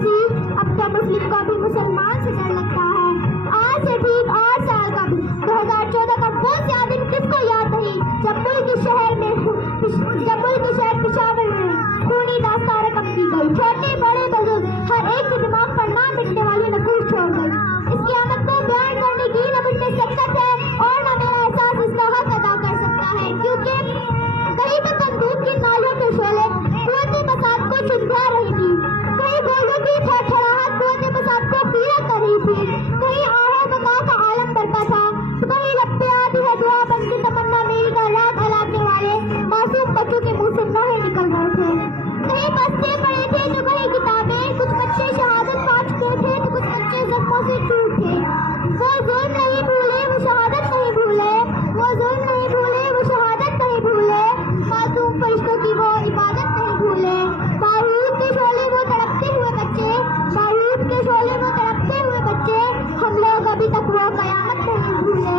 हंसी, अब तो मुस्लिम को भी मुसलमान से डर लगता है। आज से ठीक 8 साल कबल 2014 का वो स्याह दिन किसको याद नहीं, जब मुल्क के शहर पेशावर में खूनी दास्तान रकम की गई। छोटे बड़े बुजुर्ग हर एक के दिमाग पर ना मिटने वाली नफूस छोड़ गई। इसकी आमद को बयान करने की न मुझमें सकत है और न मेरा एहसास इसका हक अदा कर सकता है, क्योंकि कहीं तो बंदूक की नालियों के शोले कुव्वत बसात को चुंधा रही थी, कहीं गोलियों की छड़छड़ाहट कुव्वत बसात को पीड़ा कर रही थी, कहीं आहो बका का आलम बरपा था, कहीं लपटे आती है दुआ बनती तमन्ना मेरी का रात हलाकने वाले मासूम बच्चों के मुंह से नहे निकल रहे थे। कहीं बस्ते पड़े थे तो कहीं किताबें, कुछ बच्चे शहादत पा चुके थे तो कुछ बच्चे जख्मों से टूट थे। वो जुल्म नहीं भूले, वो शहादत नहीं भूले, वो जुल्म नहीं भूले, वो शहादत नहीं भूले, मासूम फरिश्तों की वो इबादत नहीं भूले। बारूद के शोले वो तड़पते हुए बच्चे, बारूद के शोले वो तड़पते हुए बच्चे, हम लोग अभी तक वो कयामत नहीं भूले।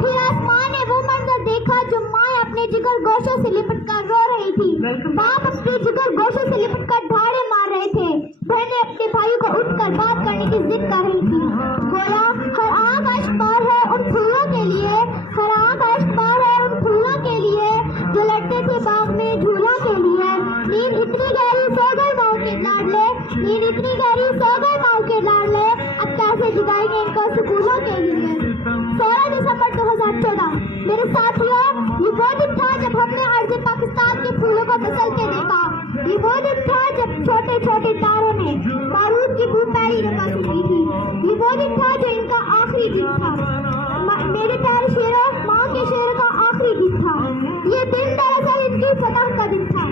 फिर आसमान ने वो मंजर देखा जो माँ अपने जिगर गोशों से लिपट कर रो रही थी, बाप अपने जिगर गोशों से लिपट कर ढाड़े मार रहे थे, बहनें अपने भाइयों को उठकर बात करने की जिद कर रही थी। गोया हर आंख अश्क पार है उन फूलों के लिए, हर आंख अश्क पार है उन फूलों के लिए जो लड़ते थे बाग में झूलों के लिए। नींद इतनी गहरी सो गए माओ के लाडले, नींद इतनी गहरी सो गए माओ के लाडले, अब कैसे जगाएंगे इनको सुकूनों के लिए। 16 दिसंबर 2014 मेरे साथियों, ये वो दिन था जब हमने अर्ज़ पाकिस्तान के फूलों को फिसल के देखा। ये वो दिन था जब छोटे छोटे तारों ने बारूद की बू पैरी रखा सुनी थी। ये वो दिन था जो इनका आखिरी दिन था, मेरे प्यारे शेरों, माँ के शेरों का आखिरी दिन था। ये दिन दरअसल इनकी फतह का दिन था।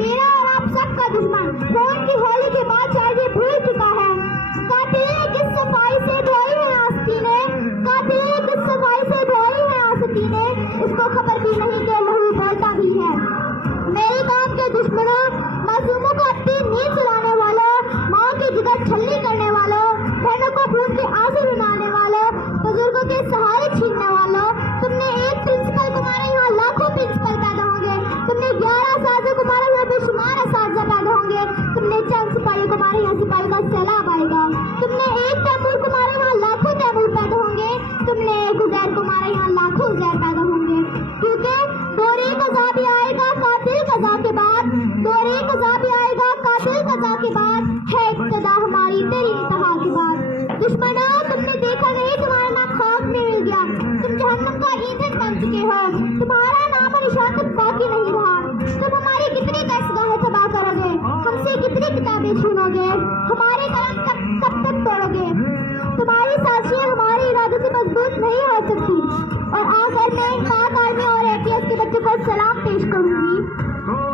मेरा और आप सबका दुश्मन खून की होली के बाद शायद ये भूल चुका है। कातिल ने किस सफाई से धोई है आस्ती ने, कातिल ने किस सफाई से धोई है आस्ती ने, इसको खबर भी नहीं कि लहू बोलता भी है। मेरे काम के दुश्मनों, मासूमों को अपनी नींद सुलाने वालों, माँ की जिगर छलनी करने वालों, बहनों को खून के आंसू रुलाने वालों, बुजुर्गों के सहारे छीनने वालों, तुमने एक प्रिंसिपल को मारा, यहाँ लाखों प्रिंसिपल पैदा होंगे। तुमने 11 असातिज़ा को मारा, यहाँ बेशुमार असातिज़ा पैदा होंगे। तुमने चंद सिपाही को मारा, यहाँ सिपाही का सैलाब आएगा। तुमने एक तैमूर को मारा, यहाँ लाखों तैमूर पैदा होंगे। तुमने एक उज़ैर को मारा, यहाँ लाखों उज़ैर पैदा होंगे। क्योंकि दोहरी कज़ा भी आएगा कातिल कज़ा के बाद, दोहरी कज़ा भी आएगा कातिल कज़ा के बाद, है इब्तिदा हमारी तेरी इंतहा के बाद। दुश्मनों, तुमने देखा नहीं तुम्हारा नाम खाक में मिल गया, तुम जहन्नम का ईंधन बन चुके हो, तुम्हारा नाम और निशान तक बाकी नहीं रहा। तुम हमारी कितनी दरसगाहें तबाह करोगे, हमसे कितनी किताबें छीनोगे, हमारे कलम कब तक तोड़ोगे। तुम्हारी साजिशें हमारे इरादे से मजबूत नहीं हो सकती। और आखिर में इन पाक आर्मी और ATS के बच्चों को सलाम पेश करूंगी।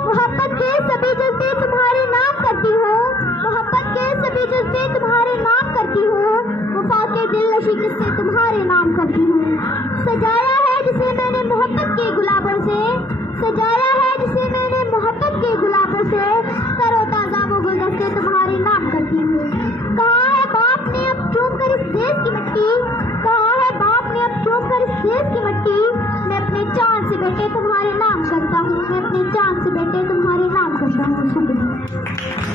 मोहब्बत के सभी जज्बे तुम्हारे नाम करती हूँ, मोहब्बत के सभी जज्बे तुम्हारे नाम करती हूँ, वफा के दिल नशी किस्से तुम्हारे नाम करती हूँ। सजाया है जिसे मैंने मोहब्बत के गुलाबों से, सजाया है जिसे मैंने मोहब्बत के गुलाबों से, तरोताजा वो गुलदस्ते तुम्हारे नाम करती हूँ। कहा है बाप ने अब चूम कर इस देश की मिट्टी, कहा है बाप ने अब चूम कर इस देश की मिट्टी, मैं अपने चांद से बेटे तुम्हारे नाम करता हूँ, मैं अपने चांद से बेटे तुम्हारे नाम करता हूँ। शुक्रिया।